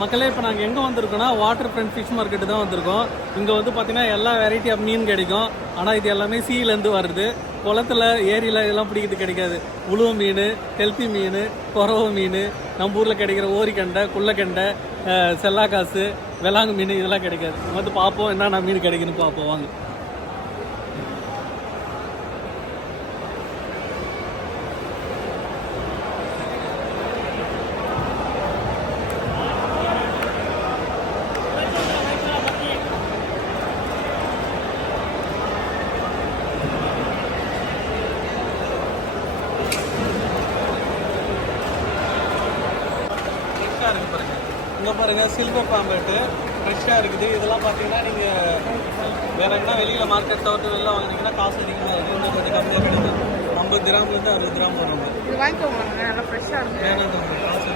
மக்களே இப்போ நாங்கள் எங்கே வந்திருக்கோம்னா வாட்டர் ஃப்ரண்ட் ஃபிஷ் மார்க்கெட்டு தான் வந்திருக்கோம். இங்கே வந்து பார்த்தீங்கன்னா எல்லா வெரைட்டி ஆஃப் மீன் கிடைக்கும். ஆனால் இது எல்லாமே சீலேருந்து வருது. குளத்துல ஏரியில் இதெல்லாம் பிடிக்கிறது கிடைக்காது. உழுவ மீன், கெல்பி மீன், குறவ மீன், நம்ம ஊரில் கிடைக்கிற ஓரிக்கண்டை, குள்ளக்கெண்டை, செல்லாக்காசு, வெளாங்கு மீன் இதெல்லாம் கிடைக்காது. வந்து பார்ப்போம் என்னென்ன மீன் கிடைக்குன்னு பார்ப்போம் வாங்க. இருக்கு பாருங்க, இங்கே பாருங்க சில்வர் பாம்பேட்டு ஃப்ரெஷ்ஷாக இருக்குது. இதெல்லாம் பார்த்தீங்கன்னா நீங்கள் வேற எங்கன்னா வெளியில் மார்க்கெட் தவிர்த்து வெளில வாங்கினீங்கன்னா காசு அதிகமாக இருக்குது. இன்னும் கொஞ்சம் கம்மியாக கிடைக்கும். 50 கிராம்லேருந்து 60 கிராம் வரும். இது வாங்கிக்கோங்க, நல்லா ஃப்ரெஷ்ஷாக இருக்குது. வேணாம் காசு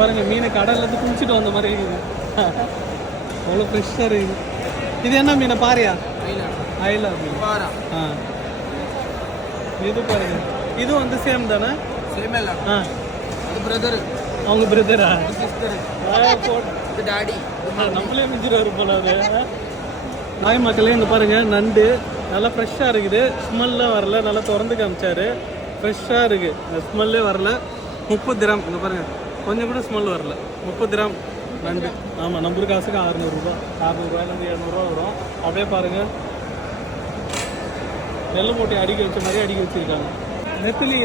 பாருங்க, மீன் கடல்லேருந்து குளிச்சுட்டு வந்த மாதிரி இருக்குது. அவ்வளோ ஃப்ரெஷ்ஷாக இருக்குது. இது என்ன மீனை பாரியா? ஐலா மீன். ஆ இது பாருங்க, இது வந்து சேம் தானே? சேம் இல்ல. அது பிரதர், அவங்க பிரதரா? சிஸ்டர். இது டாடி. நம்மளே மிஞ்சிடுவாரு போல அது. நாய் மக்களே இந்த பாருங்க, நண்டு நல்லா ஃப்ரெஷ்ஷாக இருக்குது. ஸ்மெல்லாம் வரல, நல்லா திறந்து காமிச்சாரு. ஃப்ரெஷ்ஷாக இருக்குது, ஸ்மெல்லே வரல. 30 கிராம். இங்கே பாருங்க, கொஞ்சம் கூட ஸ்மெல் வரல. 30 கிராம் நண்டு. ஆமாம், நம்ம காசுக்கு 600 ரூபா, 600 ரூபாயிலேருந்து 700 ரூபா வரும். அப்படியே பாருங்கள், நெல்லை போட்டி அடிக்க வச்ச மாதிரி அடிக்க வச்சிருக்காங்க. நெத்திலி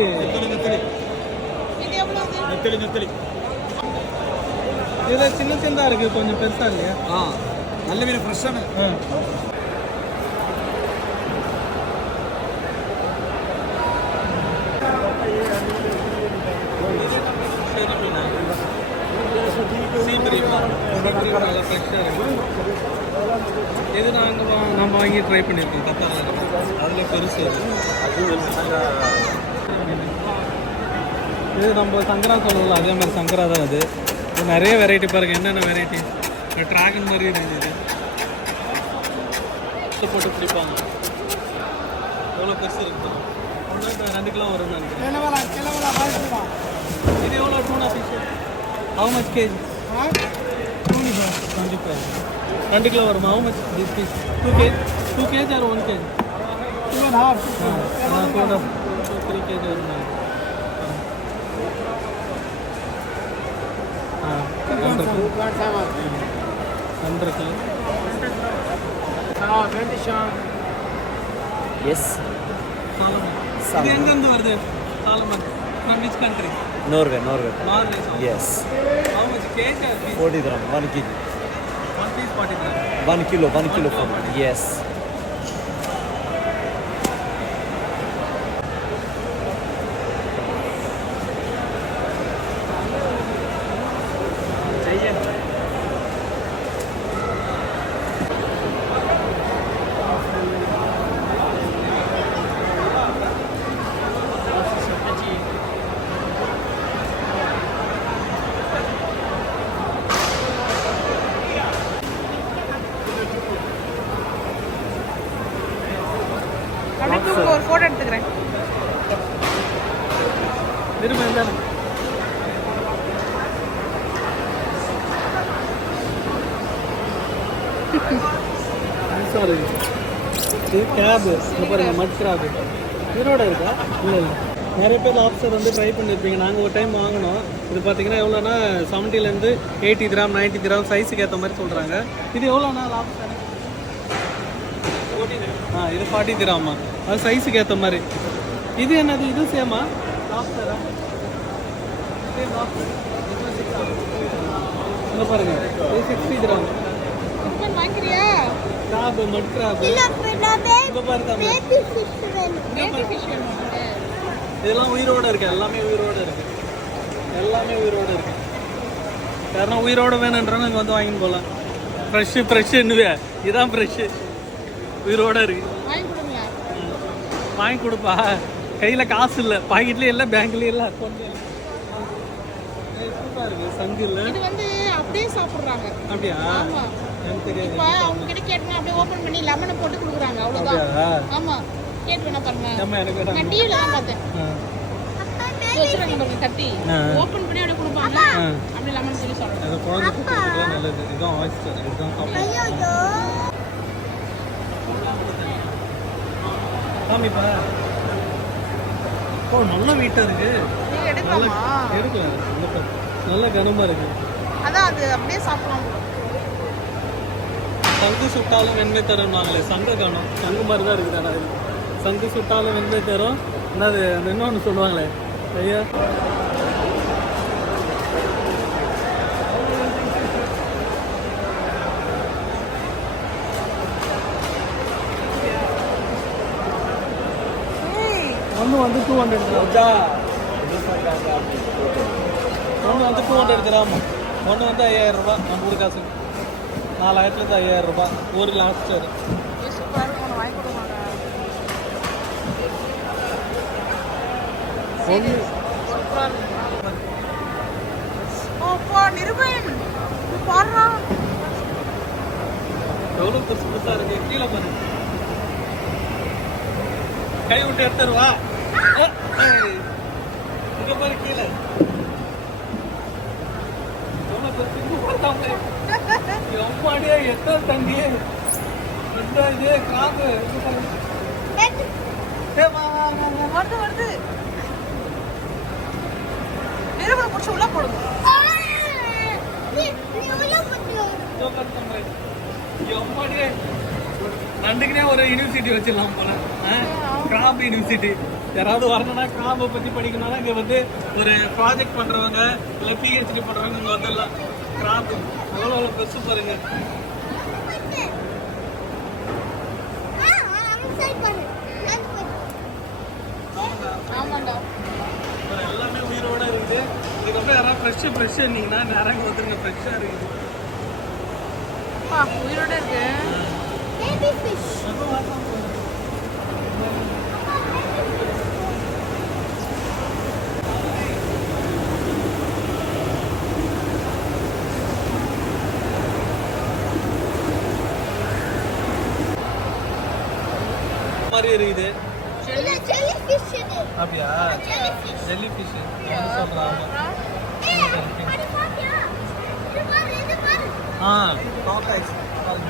இதில் சின்ன சின்னதாக இருக்குது, கொஞ்சம் பெருசாக இல்லையா? நல்ல மீன் ஃப்ரெஷ்ஷான. இது நம்ம வாங்கி ட்ரை பண்ணியிருக்கோம் கத்தாரில். அதில் பெருசு இது நம்ம சங்கரா சொல்லலாம், அதே மாதிரி சங்கரா தான் அது. இது நிறைய வெரைட்டி பாருங்கள், என்னென்ன வெரைட்டி. ட்ராகன் மாதிரி இருந்தது, போட்டு பிடிப்பாங்க. எவ்வளோ பெருசு இருக்குது, 2 கிலோ வரும் நினைக்கிறேன். இது எவ்வளோ tuna fish? How much KG? 25. 2 kilo வருமா? How much this fish? 2 kg or 1 kg? 2.5. 3 kg வரும். 1.5 கிலோ. எஸ். இது எங்கேருந்து வருது Solomon? From which country? Norway. Yes. How much kg? 40 dirham, 1 kg. 1 piece 40 dirham. 1 kilo from. Yes. ஒரு photo எடுத்துக்கிறேன். திரும்ப இருந்தா sorry, இது கேபு. இங்கே பாருங்க, மட் கிராபு இதோட இருக்கா? இல்லை இல்லை, நிறைய பேர் லாப்ஸ்டர் வந்து ட்ரை பண்ணியிருப்பீங்க. நாங்கள் ஒரு டைம் வாங்கினோம். இது பார்த்தீங்கன்னா எவ்வளோனா 70லேருந்து 80 கிராம் 90 கிராம் சைஸுக்கு ஏற்ற மாதிரி சொல்கிறாங்க. இது எவ்வளோண்ணா லாப்ஸ்டர்? இது 40 கிராமா? அது சைஸுக்கு ஏற்ற மாதிரி. இது என்னது? இது சேமா லாப்ஸ்டரா? இங்கே பாருங்க, இது 60 கிராம். வாங்கிறியா? கிராபு, மட் கிராபு. இங்கே பாருங்க, இதெல்லாம் உயிரோடு இருக்கு. எல்லாமே உயிரோடு இருக்கு. யாருன்னா உயிரோடு வேணுன்றவங்க இங்கே வந்து வாங்கின்னு போகலாம். ஃப்ரெஷ்ஷுன்னுவே இதுதான் ஃப்ரெஷ்ஷு, உயிரோடு இருக்கு. வாங்கி கொடுப்பா. கையில் காசு இல்லை, பாக்கெட்லேயும் இல்லை, பேங்க்லேயும் இல்லை, அக்கௌண்ட்லேயும் இல்லை. சூப்பராக இருக்குது. சங்கு இல்லை, இது வந்து அப்படியே சாப்பிட்றாங்க. அப்படியா? எனக்கு தெரியாது. இப்போ அவங்க கிட்ட கேட்டா அப்படியே ஓபன் பண்ணி லெமனை போட்டு கொடுக்குறாங்க, அவ்வளவுதான். ஆமா, கேட்டு வேணா பாருங்க. ஏம்மா எனக்கு வேணாம். நான் டிவில தான் பார்த்தேன். ஆ. இது வச்சிருக்காங்க பாருங்க கட்டி. ஆ. ஓபன் பண்ணி அப்படியே கொடுப்பாங்க. அப்படி லெமன் சொல்லி சொல்றாங்க. அது குழந்தை குடிக்கிறதுக்குலாம் நல்லது. இதுதான் ஆயிஸ்டர். இதுதான் சாப்பிடுறது. சாமிப்பா. ஓ நல்ல வீட்டா இருக்கு. நீங்க நல்ல எடுக்கலாமா? எடுக்கலாம். நல்ல கனமா இருக்கு. அதான் அது அப்படியே சாப்பிடலாம். சங்கு சுட்டாலும் வெண்மை தரும்னாங்களே, சங்க காணும். சங்கு மாதிரி தான் இருக்குது. ஆனால் இது சங்கு சுட்டாலும் வெண்மை தரும். என்னது அந்த இன்னொன்று சொல்லுவாங்களே ஐயா. ஒன்று வந்து 200 கிராம். ஒன்று வந்து 200 கிராம். ஒன்று வந்து 5000 ரூபாய். நம்ம ஊர் காசு 4000லேருந்து 5000 ரூபாய். ஒரு லாஸ்டர். சூப்பரா இருக்கு. ஒன்று வாங்கி கொடுங்க. சூப்பரா இருக்கு. ஓப்பா நிருபன் பாருடா. எவ்வளோ பெருசு பெருசாக இருக்கு. கீழே பாரு. கை விட்டு எடுத்துருவா. இங்க பாரு கீழே. எவ்வளோ பெருசு. இங்க பார்த்தாங்க. எம்மாடியே எத்தனை தண்டி. இந்த இது கிராம்பு. வருது வருது. நிருபனை பிடிச்சி உள்ள போடுங்க. எம்மாடியே நண்டுக்குனே ஒரு யூனிவர்சிட்டி வச்சிடலாம் போல. கிராப் யூனிவர்சிட்டி. யாராவது வரணும்னா கிராம்பை பற்றி படிக்கணும்னா இங்கே வந்து ஒரு ப்ராஜெக்ட் பண்ணுறவங்க இல்லை பிஹெச்டி பண்ணுறவங்க இங்கே வந்துடலாம். கிராப் எவ்வளோ பெருசு பாருங்க. ஆமாண்டா. எல்லாமே உயிரோட இருக்குது. இதுக்கப்புறம் யாராவது ஃப்ரெஷ்ஷு இருந்தீங்கன்னா நேரம் வந்துருங்க. ஃப்ரெஷ்ஷாக இருக்குது. உயிரோட இருக்கு. மாதிரி இருக்குது. அப்படியா? Jellyfish. ஜெல்லி ஃபிஷ் சொல்கிறாங்க.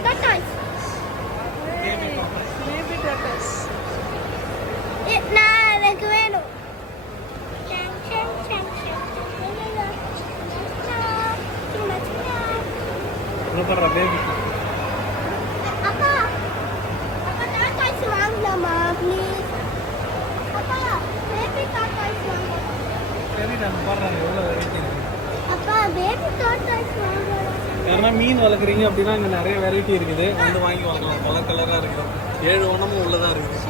டார்டாய்ஸ். Baby turtles. எனக்கு வேணும். பண்ற பேபி. அப்பா அப்பா டாடாய்ஸ் வாங்கலாமா ப்ளீஸ்? அப்பா பேபி டாடாய்ஸ் வாங்கலாமா? சரி நான் பாடுறேன். எவ்வளோ வெரைட்டி இருக்கு. அப்பா பேபி டாடாய்ஸ் வாங்கலாமா? யாருன்னா மீன் வளர்க்குறீங்க அப்படின்னா இங்கே நிறைய வெரைட்டி இருக்குது. வந்து வாங்கி வாங்கலாம். கலர் கலராக இருக்குது. 7 வண்ணமும் உள்ளதாக இருக்குது.